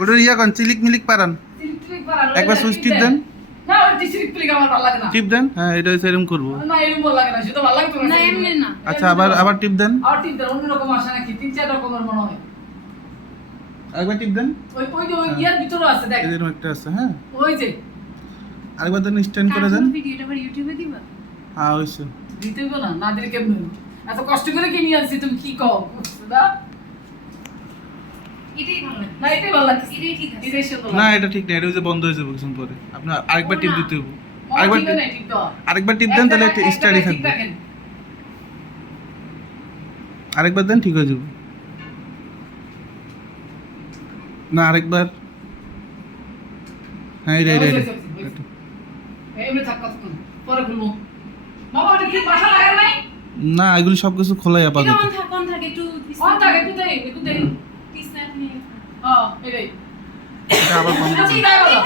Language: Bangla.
ওটা ইয়া কোন চিলিক মিলিক পারান একবার সুইচ টিপ দেন না ওই টিপ ক্লিক আমার ভালো লাগে না টিপ দেন হ্যাঁ এটা হচ্ছে এরকম করবো না এরকম ভালো লাগে না সেটা ভালো লাগে তো না এমনি না আচ্ছা আবার টিপ দেন আর টিপ দেন অন্যরকম আসে নাকি 3-4 রকমের মনে হয় আরেকবার টিপ দেন ওই যে ওই ইয়ার ভিতরে আছে দেখ এরকম একটা আছে হ্যাঁ ওই যে আরেকবার দেন স্ট্যান্ড করে দেন ভিডিওটা আবার ইউটিউবে দিবা হ্যাঁ হইছে দিতে হবে না না দিলে কেমন এত কষ্ট করে কিনে আনছি তুমি কি কও না এটাই ভালো লাগে না এটাই ভালো লাগছে এটাই ঠিক আছে এটাই সুন্দর না এটা ঠিক না এটা হচ্ছে বন্ধ হয়ে যাবে কিছুক্ষণ পরে আপনি আরেকবার টিপ দিতে হবে আরেকবার টিপ দেন তাহলে একটা স্টাডি থাকবে আরেকবার দেন ঠিক হয়ে যাবে না আরেকবার হ্যাঁ এটা এমনি থাক কতক্ষণ পরে খুলবো বাবা ওটা কি বাসা লাগার নাই না এগুলো সব কিছু খোলাই এটা আপাতত অন থাকে একটু অন থাকে একটু দেই স্ন্যাপ নিয়ে হ্যাঁ এটাই এটা আবার বন্ধ আচ্ছা তাই বলো